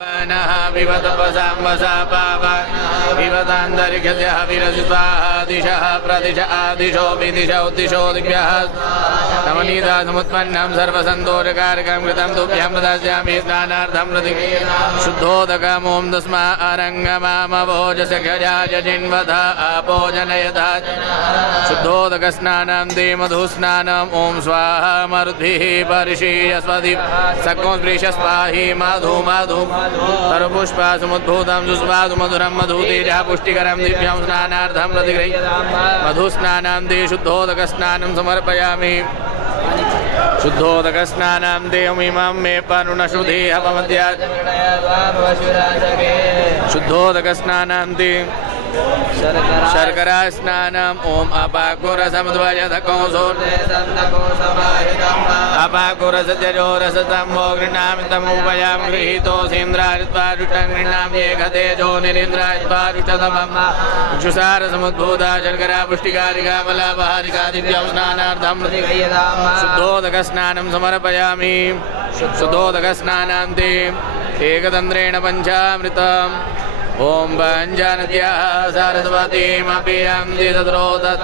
विवतपसाम्बसा पावा विवतान्तरिक्षस्य विरजित्वाहा दिशः प्रदिश आदिशो विदिशौ दिशो दिव्यः नवनीतासमुत्पन्नं सर्वसन्तोषकारकं कृतं तुभ्यं प्रदास्यामि स्नानार्थं प्रति शुद्धोदकमों तस्मा अरङ्गमामवोजसखजाय जिन्वथा आपोजनयथा शुद्धोदकस्नानं ते मधुस्नानम् ॐ स्वाहा मरुद्भिः परिशीय स्वधि सक्कोस्पृशस्पाहि मधु मधु सर्वपुष्पा समुद्भूतं सुस्वादु मधुरं मधुतेजः पुष्टिकरं दिव्यं स्नानार्थं प्रतिगृह्य मधुस्नानां ते शुद्धोदकस्नानं समर्पयामि शुद्धोदकस्नानां ते इमं मे परुणशुद्धेहपमद्या शुद्धोदकस्नानां ते शर्करा स्नानम् ॐ अपाकुरसत्यजोरसतमो गृह्णामि तमुपयां गृहीतोऽसीन्द्रारित्वारुष्टं गृह्णामि एकतेजो निरीन्द्रारित्वारुष्टतमम् इक्षुसारसमुद्भूता शर्करा पुष्टिकारिका बलापहारिका दिव्यं स्नानार्थं शुद्धोदकस्नानं समर्पयामि शुद्धोदकस्नानां ते एकतन्त्रेण पञ्चामृतम् ॐ पञ्चनद्याः सरस्वतीमपि यन्ति तद्रोदत्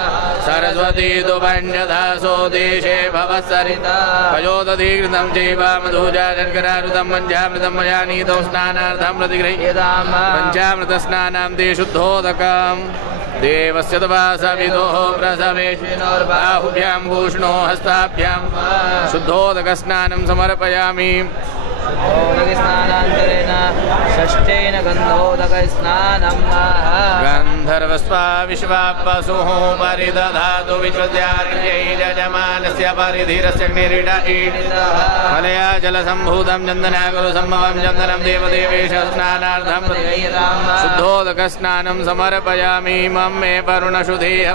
सरस्वती तु पञ्चधासो देशे भवत्सरिता पयोदधीकृतं चैव मधुजा शर्करारुतं पञ्चामृतं मया नीतं स्नानार्थं प्रतिगृह्यताम् पञ्चामृतस्नानां ते शुद्धोदकम् देवस्य तवासविदोः प्रसवेशिनोर्बाहुभ्यां भूषणो हस्ताभ्यां शुद्धोदकस्नानं समर्पयामि स्नानान्तरेण षष्ठेन गन्धोदकस्नानं गन्धर्वस्वा विश्वापसुः परिदधातु विश्वस्यार्यै यजमानस्य परिधिरस्य मलया जलसम्भूतं चन्दनाकुरु सम्भवं चन्दनं देवदेवेश स्नानार्थं शुद्धोदकस्नानं समर्पयामि मम मे परुणशुद्धेः